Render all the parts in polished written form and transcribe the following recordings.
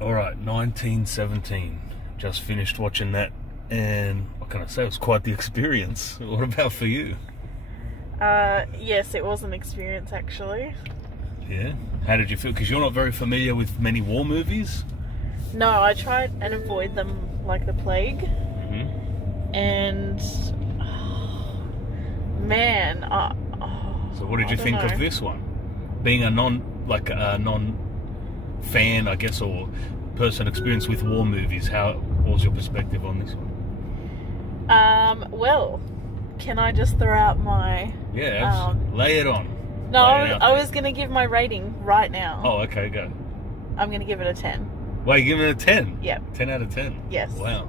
Alright, 1917. Just finished watching that, and what can I say? It was quite the experience. What about for you? Yes, it was an experience, actually. Yeah? How did you feel? Because you're not very familiar with many war movies? No, I tried and avoid them like the plague. Mm-hmm. And... man, so what did you think of this one? Being a non-fan, I guess, or person experienced with war movies, what was your perspective on this one? Well, can I just throw out my... Yeah, lay it on. No, I was going to give my rating right now. Oh, okay, go. I'm going to give it a 10. Wait, you giving it a 10? Yep. 10 out of 10? Yes. Wow.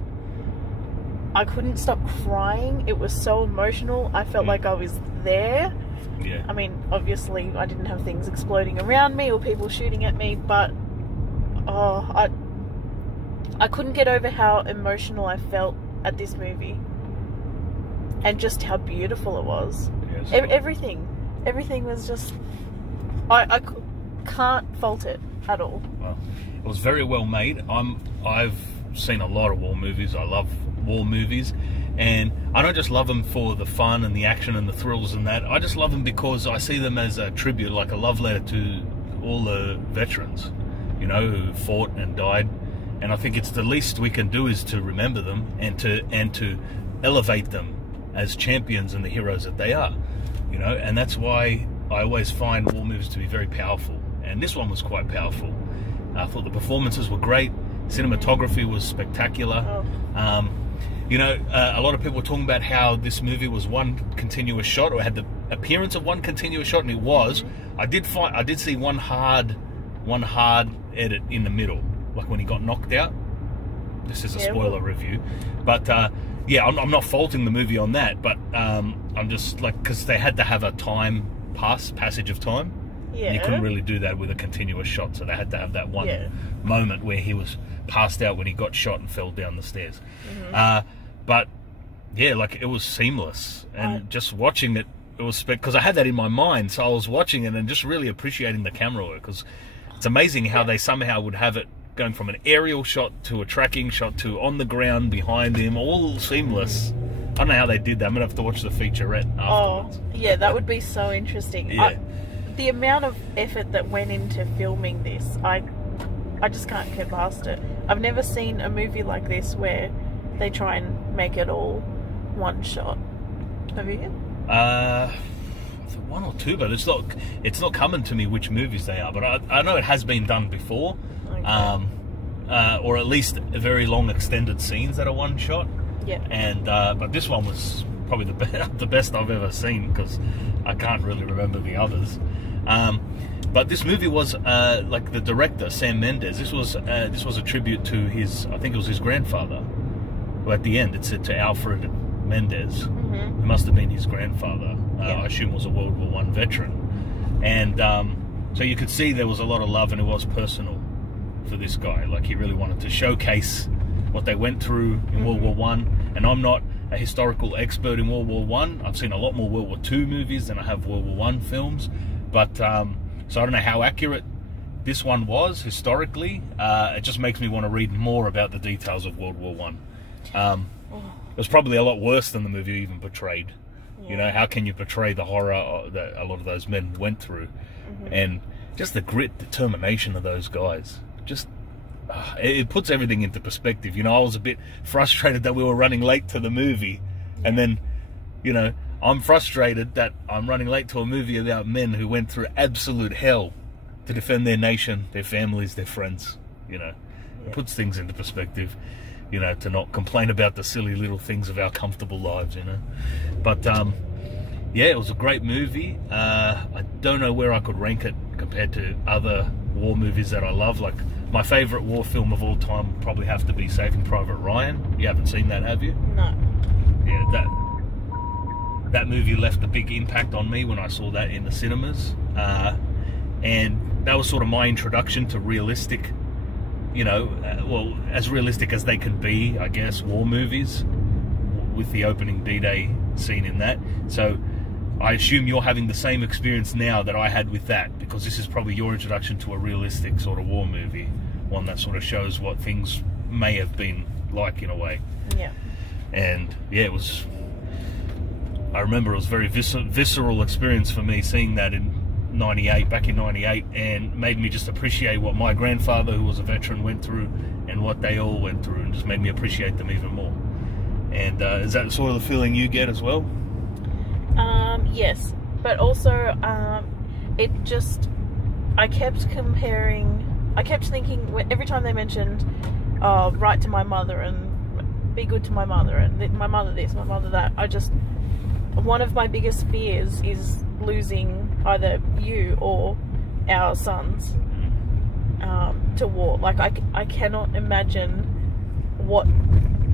I couldn't stop crying. It was so emotional. I felt like I was there. Yeah. I mean, obviously, I didn't have things exploding around me or people shooting at me, but I couldn't get over how emotional I felt at this movie, and just how beautiful it was. Yes. Everything was just. I can't fault it at all. Well, it was very well made. I've seen a lot of war movies. I love war movies, and I don't just love them for the fun and the action and the thrills and that. I just love them because I see them as a tribute, like a love letter to all the veterans, you know, who fought and died. And I think it's the least we can do is to remember them and to elevate them as champions and the heroes that they are, you know. And that's why I always find war movies to be very powerful, and this one was quite powerful. I thought the performances were great. Cinematography was spectacular. You know, a lot of people were talking about how this movie was one continuous shot, or had the appearance of one continuous shot, and it was. I did see one hard edit in the middle, like when he got knocked out. This is a spoiler review, but yeah, I'm not faulting the movie on that, but I'm just like, because they had to have a passage of time. Yeah. And you couldn't really do that with a continuous shot, so they had to have that one moment where he was passed out when he got shot and fell down the stairs. But yeah, like, it was seamless, and just watching it, it was because I had that in my mind, so I was watching it and just really appreciating the camera work, because it's amazing how they somehow would have it going from an aerial shot to a tracking shot to on the ground behind him, all seamless. I don't know how they did that. I'm gonna have to watch the featurette afterwards. Oh, yeah, that would be so interesting. Yeah. The amount of effort that went into filming this, I just can't get past it. I've never seen a movie like this where they try and make it all one shot. Have you? One or two, but it's not coming to me which movies they are. But I know it has been done before, okay. Or at least very long extended scenes that are one shot. Yeah. And but this one was probably the best I've ever seen, because I can't really remember the others. But this movie was like, the director, Sam Mendes. This was a tribute to his, I think it was his grandfather. Well, at the end it said to Alfred Mendes. It must have been his grandfather. I assume was a World War I veteran, and so you could see there was a lot of love, and it was personal for this guy. Like, he really wanted to showcase what they went through in World War I. And I'm not a historical expert in World War I. I've seen a lot more World War II movies than I have World War I films, but so I don't know how accurate this one was historically. It just makes me want to read more about the details of World War I. It was probably a lot worse than the movie even portrayed. You know, how can you portray the horror that a lot of those men went through, and just the grit, determination of those guys. Just it puts everything into perspective. You know, I was a bit frustrated that we were running late to the movie, and then, you know, I'm frustrated that I'm running late to a movie about men who went through absolute hell to defend their nation, their families, their friends. You know, it puts things into perspective, you know, to not complain about the silly little things of our comfortable lives, you know. But yeah, it was a great movie. I don't know where I could rank it compared to other war movies that I love. Like, my favourite war film of all time would probably have to be Saving Private Ryan. You haven't seen that, have you? No. Yeah, that movie left a big impact on me when I saw that in the cinemas. And that was sort of my introduction to realistic, you know, well, as realistic as they can be, I guess, war movies, with the opening D-Day scene in that. So I assume you're having the same experience now that I had with that, because this is probably your introduction to a realistic sort of war movie. one that sort of shows what things may have been like in a way. Yeah. And yeah, it was. I remember it was a very visceral experience for me seeing that back in '98, and made me just appreciate what my grandfather, who was a veteran, went through, and what they all went through, and just made me appreciate them even more. And is that sort of the feeling you get as well? Yes, but also I kept comparing. I kept thinking every time they mentioned, write to my mother and be good to my mother and my mother this, my mother that. One of my biggest fears is losing either you or our sons to war. Like, I cannot imagine what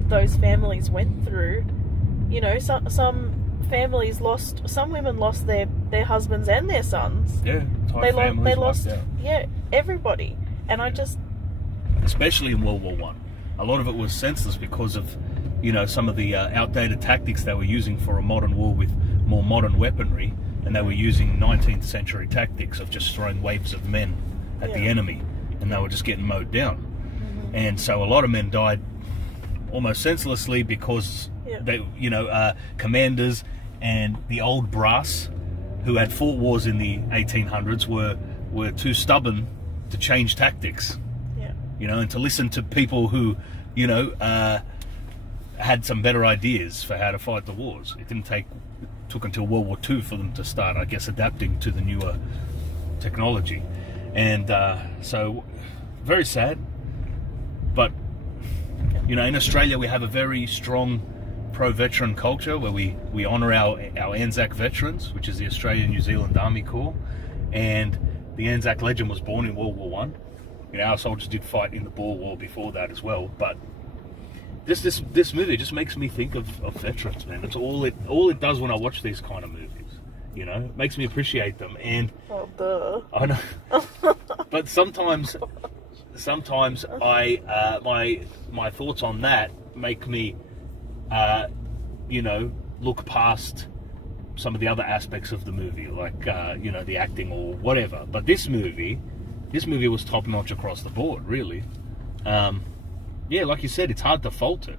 those families went through. You know, some families some women lost their husbands and their sons. Yeah, they lost everybody. And especially in World War One, a lot of it was senseless because of, you know, some of the outdated tactics they were using for a modern war with more modern weaponry, and they were using 19th century tactics of just throwing waves of men at the enemy, and they were just getting mowed down. Mm-hmm. And so a lot of men died almost senselessly because they, you know, commanders and the old brass who had fought wars in the 1800s were too stubborn to change tactics. Yeah. You know, and to listen to people who, you know, had some better ideas for how to fight the wars. It took until World War II for them to start, I guess, adapting to the newer technology. And so, very sad. But, you know, in Australia we have a very strong pro-veteran culture where we honour our Anzac veterans, which is the Australian New Zealand Army Corps. And the Anzac Legend was born in World War One. You know, our soldiers did fight in the Boer War before that as well, but this movie just makes me think of veterans, man. That's all it does when I watch these kind of movies. You know, it makes me appreciate them. And I know, but sometimes I my thoughts on that make me, you know, look past some of the other aspects of the movie, like you know, the acting or whatever. But this movie was top notch across the board, really. Yeah, like you said, it's hard to fault it.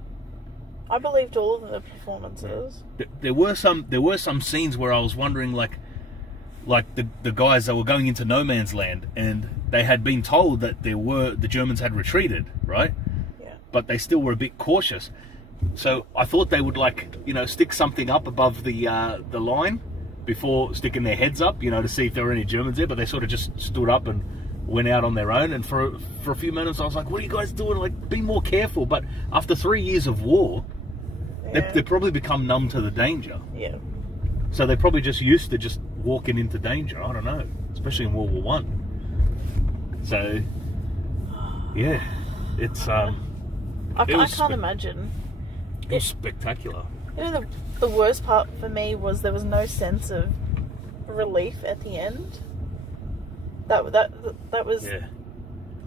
I believed all of the performances. There were some scenes where I was wondering, like the guys that were going into no man's land, and they had been told that the Germans had retreated, right? Yeah. But they still were a bit cautious. So I thought they would, like, you know, stick something up above the line before sticking their heads up, you know, to see if there were any Germans there. But they sort of just stood up and went out on their own, and for a few minutes I was like, what are you guys doing? Like, be more careful. But after 3 years of war, they probably become numb to the danger. Yeah. So they're probably just used to just walking into danger. I don't know, especially in World War One. So yeah, it's I can't imagine. It was spectacular. You know, the worst part for me was there was no sense of relief at the end. That was. Yeah.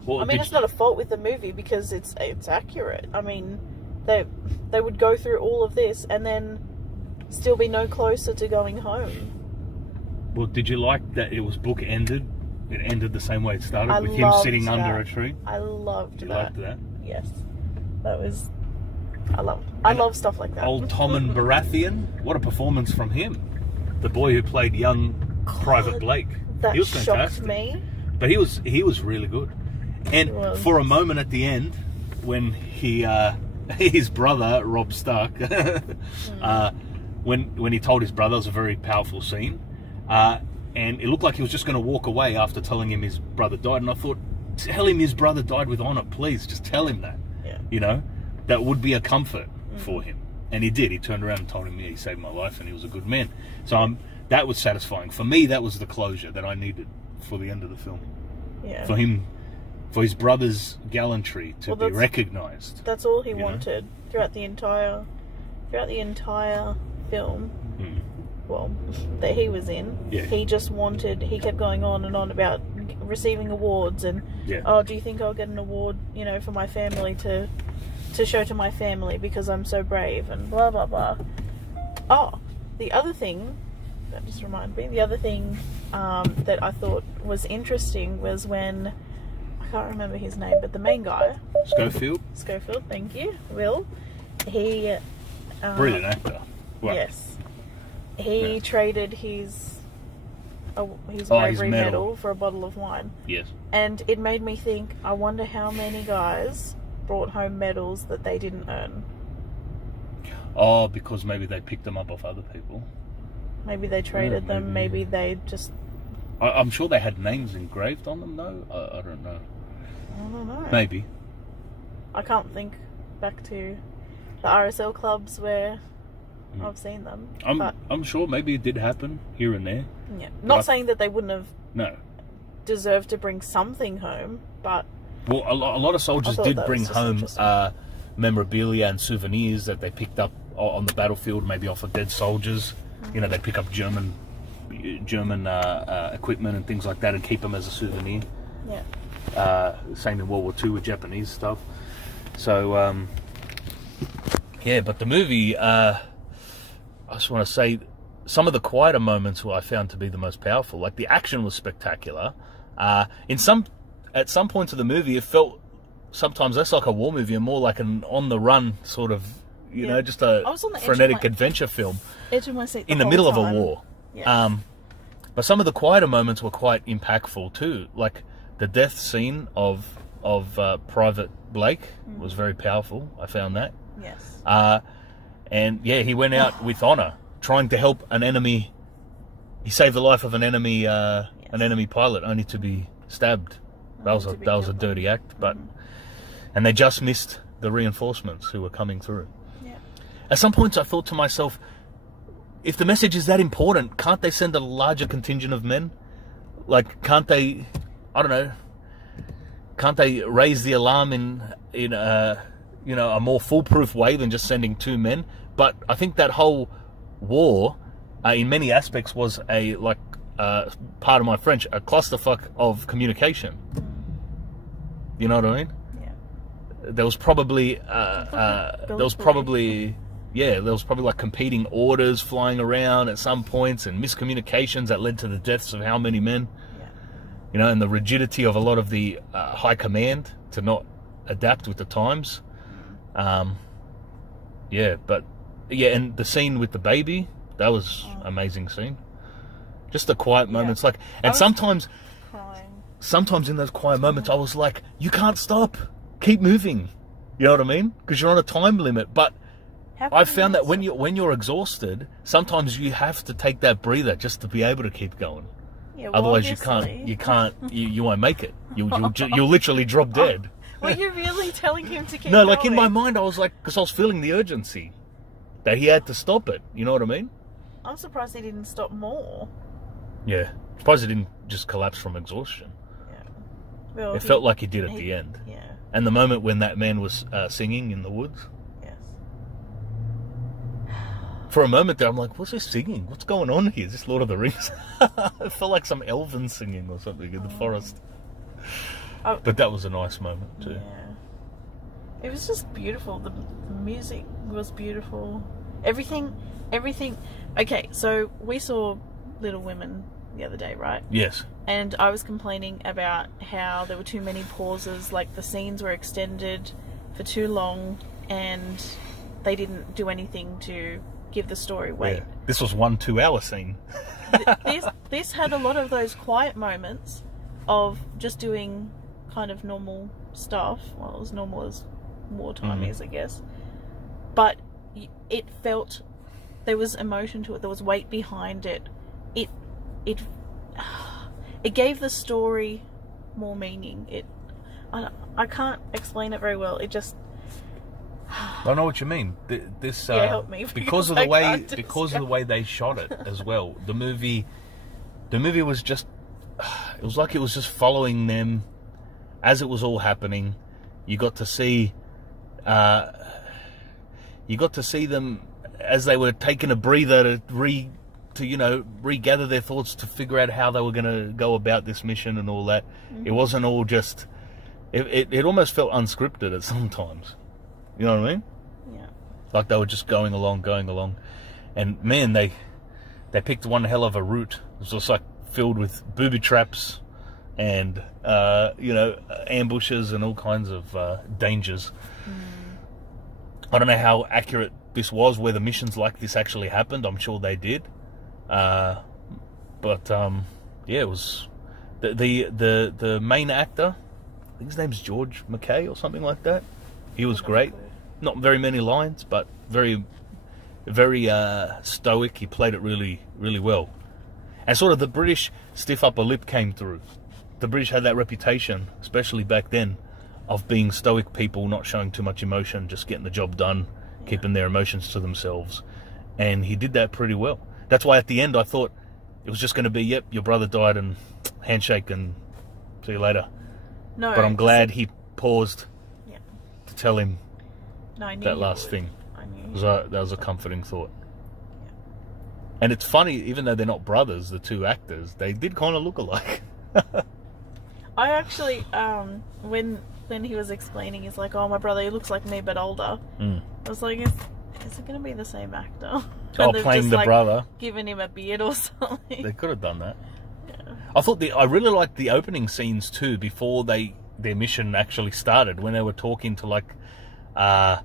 Well, I mean, it's not a fault with the movie because it's accurate. I mean, they would go through all of this and then still be no closer to going home. Well, did you like that it was book-ended? It ended the same way it started, with him sitting under a tree? I loved that. You liked that? Yes. That was... I love stuff like that. Old Tommen Baratheon, what a performance from him. The boy who played young Private Blake. That he was fantastic. Shocked me. But he was really good. And for a moment at the end, when his brother, Robb Stark, when he told his brother, it was a very powerful scene. And it looked like he was just going to walk away after telling him his brother died. And I thought, tell him his brother died with honor, please. Just tell him that. Yeah. You know, that would be a comfort for him. And he did. He turned around and told him, he saved my life and he was a good man. So that was satisfying. For me, that was the closure that I needed for the end of the film. Yeah. For his brother's gallantry to be recognised. That's all he wanted throughout the entire film. Well, that he was in. Yeah. He just wanted. He kept going on and on about receiving awards and oh, do you think I'll get an award? You know, for my family to show to my family because I'm so brave and blah blah blah. Oh, the other thing that just reminded me. The other thing that I thought was interesting was when I can't remember his name, but the main guy, Schofield, thank you, Will. He brilliant actor. Right. Yes, he traded his bravery medal for a bottle of wine. Yes, and it made me think. I wonder how many guys brought home medals that they didn't earn. Oh, because maybe they picked them up off other people. Maybe they traded them. Maybe they just. I'm sure they had names engraved on them, though. I don't know. I don't know. Maybe. I can't think back to the RSL clubs where I've seen them. I'm sure maybe it did happen here and there. Yeah. Not saying that they wouldn't have deserved to bring something home, but... Well, a lot of soldiers did bring home memorabilia and souvenirs that they picked up on the battlefield, maybe off of dead soldiers. Mm-hmm. You know, they pick up German equipment and things like that and keep them as a souvenir. Yeah. Same in World War II with Japanese stuff. So, yeah, but the movie, I just want to say, some of the quieter moments I found to be the most powerful. Like, the action was spectacular. At some points of the movie, it felt sometimes less like a war movie and more like an on-the-run sort of, you know, just a frenetic adventure film. Edge of my seat in the middle of a war. Yes. But some of the quieter moments were quite impactful too. Like the death scene of Private Blake was very powerful. I found that. Yes. And yeah, he went out with honor, trying to help an enemy. He saved the life of an enemy pilot, only to be stabbed. That was a dirty act, but and they just missed the reinforcements who were coming through. Yeah. At some points, I thought to myself, if the message is that important, can't they send a larger contingent of men? Like, can't they? I don't know. Can't they raise the alarm in a more foolproof way than just sending 2 men? But I think that whole war, in many aspects, was pardon my French, a clusterfuck of communication. You know what I mean? Yeah. There was probably like competing orders flying around at some points and miscommunications that led to the deaths of how many men? Yeah. You know, and the rigidity of a lot of the high command to not adapt with the times. And the scene with the baby, that was amazing scene. Just the quiet moments, sometimes in those quiet moments, I was like, you can't stop, keep moving. You know what I mean? Because you're on a time limit. But I found that when you're exhausted, sometimes you have to take that breather just to be able to keep going. Yeah, otherwise, you won't make it. You'll literally drop dead. Were you really telling him to keep No, going? like in my mind, I was like, because I was feeling the urgency that he had to stop it. You know what I mean? I'm surprised he didn't stop more. Yeah, I suppose he didn't just collapse from exhaustion. Yeah. Well, it felt like he did at the end. Yeah. And the moment when that man was singing in the woods. Yes. For a moment there, I'm like, what's this singing? What's going on here? Is this Lord of the Rings? It felt like some elven singing or something in the forest. But that was a nice moment too. Yeah. It was just beautiful. The music was beautiful. Everything. Okay, so we saw Little Women the other day, right? Yes. And I was complaining about how there were too many pauses, like the scenes were extended for too long and they didn't do anything to give the story weight. Yeah. This was 1 2-hour scene. This had a lot of those quiet moments of just doing kind of normal stuff. Well, as normal as wartime is, I guess. But it felt there was emotion to it. There was weight behind it. It gave the story more meaning. I can't explain it very well. It just. I know what you mean. This help me because of the way they shot it as well. The movie was just. It was like it was just following them as it was all happening. You got to see. You got to see them as they were taking a breather to regather their thoughts to figure out how they were going to go about this mission and all that. It wasn't all just. It almost felt unscripted at some times. You know what I mean? Yeah. Like they were just going along, and man, they picked one hell of a route. It was just like filled with booby traps, and ambushes and all kinds of dangers. I don't know how accurate this was, whether missions like this actually happened. I'm sure they did, but it was the main actor. I think his name's George McKay or something like that. He was great. Not very many lines, but very, very stoic. He played it really, really well. And sort of the British stiff upper lip came through. The British had that reputation, especially back then, of being stoic people, not showing too much emotion, just getting the job done, keeping their emotions to themselves. And he did that pretty well. That's why at the end I thought it was just going to be, yep, your brother died and handshake and see you later. No, but I'm glad he paused to tell him that last thing. I knew. That was a comforting thought. Yeah. And it's funny, even though they're not brothers, the two actors, they did kind of look alike. I actually, when he was explaining, he's like, "Oh, my brother, he looks like me but older." I was like, "Is it going to be the same actor?" Oh, playing the brother, giving him a beard or something. They could have done that. Yeah. I thought I really liked the opening scenes too, before their mission actually started, when they were talking to I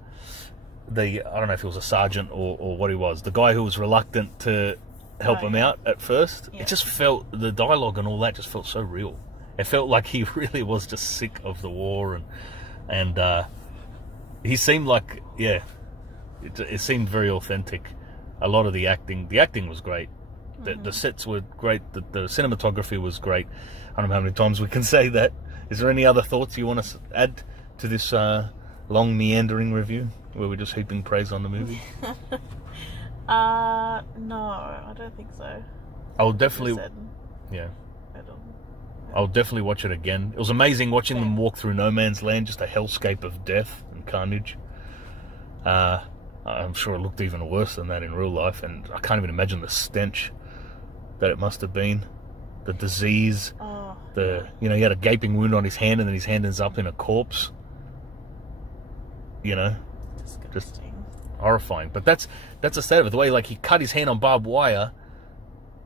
don't know if he was a sergeant or what he was, the guy who was reluctant to help him out at first. It just felt, the dialogue and all that just felt so real. It felt like he really was just sick of the war, and he seemed like, it seemed very authentic. A lot of the acting was great. The sets were great. The cinematography was great. I don't know how many times we can say that. Is there any other thoughts you want to add to this long meandering review, where we're just heaping praise on the movie? No, I don't think so. I'll definitely, I'll definitely watch it again. It was amazing watching them walk through no man's land, just a hellscape of death and carnage. I'm sure it looked even worse than that in real life, and I can't even imagine the stench that it must have been. The disease, he had a gaping wound on his hand, and then his hand ends up in a corpse. Disgusting. Just horrifying. But that's the state of it. The way, he cut his hand on barbed wire,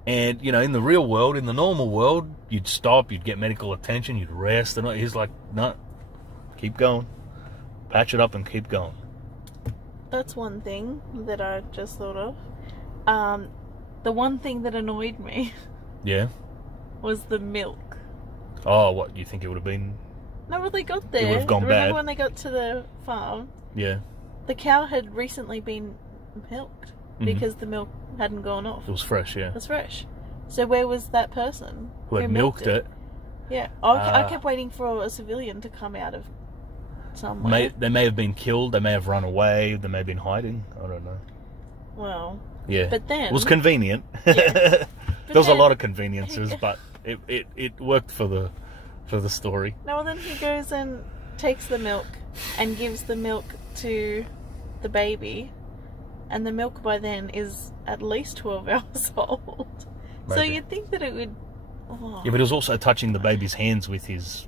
and in the real world, in the normal world, you'd stop, you'd get medical attention, you'd rest, and he's like, no, keep going, patch it up, and keep going. That's one thing that I just thought of. The one thing that annoyed me, was the milk. Oh, what, you think it would have been? No, when they got there, it would have gone remember bad. when they got to the farm? Yeah. The cow had recently been milked because the milk hadn't gone off. It was fresh, yeah. It was fresh. So where was that person who had milked it? Yeah. I kept waiting for a civilian to come out of somewhere. They may have been killed, they may have run away, they may have been hiding. I don't know. Well. Yeah. But then... It was convenient. Yeah. There was a lot of conveniences, but it worked for the story. No, well, then he goes and takes the milk and gives the milk to the baby, and the milk by then is at least 12 hours old. Maybe. So you'd think that it would... Oh. Yeah, but it was also touching the baby's hands with his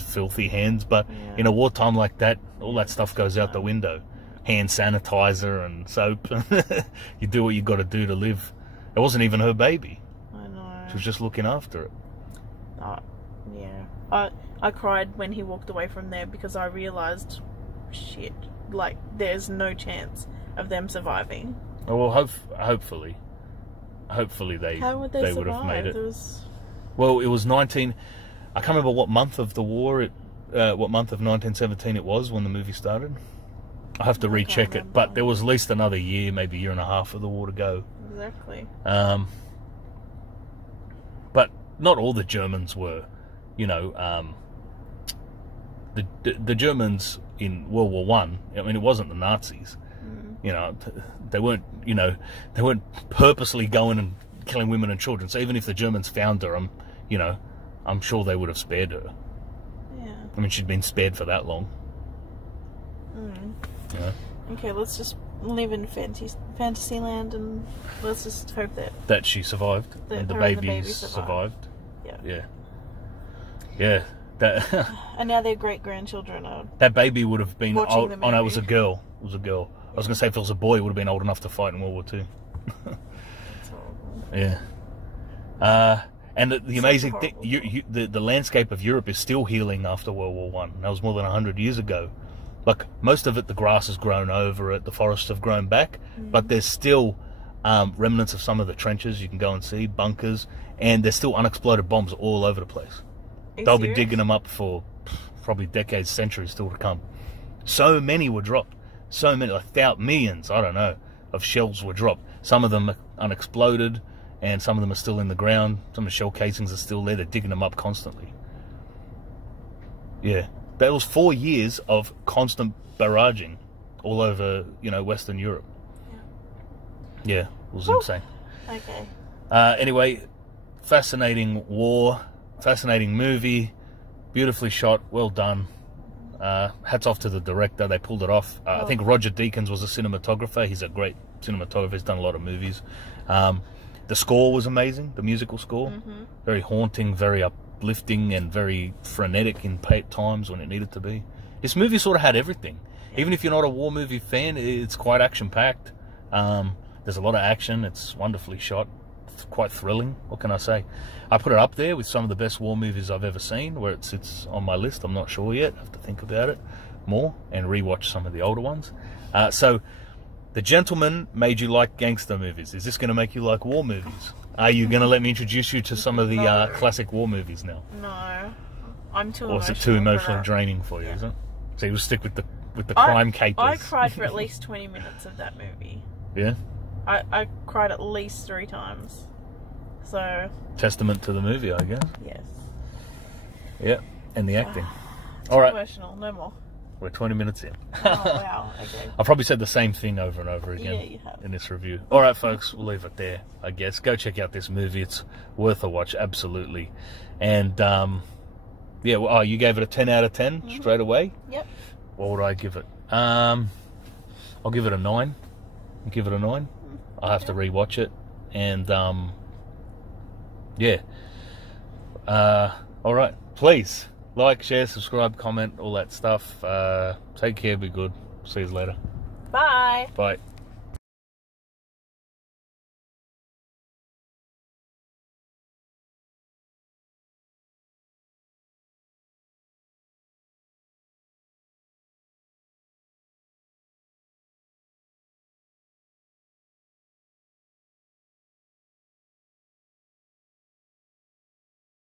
filthy hands, but in a wartime like that, all that stuff goes out the window. Hand sanitizer and soap. You do what you got to do to live. It wasn't even her baby. I know. She was just looking after it. Yeah. I cried when he walked away from there because I realised, shit, there's no chance of them surviving. Oh, well, hopefully they would have made it. Well, it was 19... I can't remember what month of the war, what month of 1917 it was when the movie started. I have to recheck it, but there was at least another year, maybe a year and a half of the war to go. Exactly. But not all the Germans were, the Germans in World War One. I mean, it wasn't the Nazis. They weren't purposely going and killing women and children. So even if the Germans found her, I'm sure they would have spared her. Yeah. I mean, she'd been spared for that long. Okay, let's just live in fantasy land, and let's just hope that she survived and the baby survived. Yeah. That and now their great grandchildren are. That baby would have been old. Oh no, it was a girl. I was going to say if it was a boy, it would have been old enough to fight in World War II. That's horrible. Yeah. And the amazing thing, the landscape of Europe is still healing after World War One. That was more than 100 years ago. Like, most of it, the grass has grown over it, the forests have grown back, but there's still remnants of some of the trenches you can go and see, bunkers, and there's still unexploded bombs all over the place. They'll be digging them up for probably decades, centuries still to come. So many were dropped. So many, like millions, I don't know, of shells were dropped. Some of them are unexploded, and some of them are still in the ground. Some of the shell casings are still there. They're digging them up constantly. Yeah. That was 4 years of constant barraging all over, Western Europe. Yeah, it was insane. Okay. Anyway, fascinating war, fascinating movie, beautifully shot, well done. Hats off to the director, they pulled it off. I think Roger Deakins was a cinematographer. He's a great cinematographer, he's done a lot of movies. The score was amazing, the musical score. Very haunting, very uplifting, and very frenetic in times when it needed to be. This movie sort of had everything. Even if you're not a war movie fan, it's quite action-packed. There's a lot of action, it's wonderfully shot, it's quite thrilling, what can I say? I put it up there with some of the best war movies I've ever seen. Where it sits on my list, I'm not sure yet, I have to think about it more and rewatch some of the older ones. So, The Gentleman made you like gangster movies. Is this going to make you like war movies? Are you going to let me introduce you to some of the classic war movies now? No, I'm too. Or is it too emotionally draining for you? Is it? So you'll stick with the crime capers. I cried for at least 20 minutes of that movie. Yeah. I cried at least 3 times. So. Testament to the movie, I guess. Yes. Yeah, and the acting. All right. Emotional, no more. We're 20 minutes in. Oh, wow, okay. I've probably said the same thing over and over again you have. in this review. All right, folks, we'll leave it there, I guess. Go check out this movie. It's worth a watch, absolutely. And, yeah, well, you gave it a 10 out of 10 straight away? Yep. What would I give it? I'll give it a 9. Give it a 9. I'll have to rewatch it. And, yeah. All right, please. Like, share, subscribe, comment, all that stuff. Take care, be good. See you later. Bye. Bye.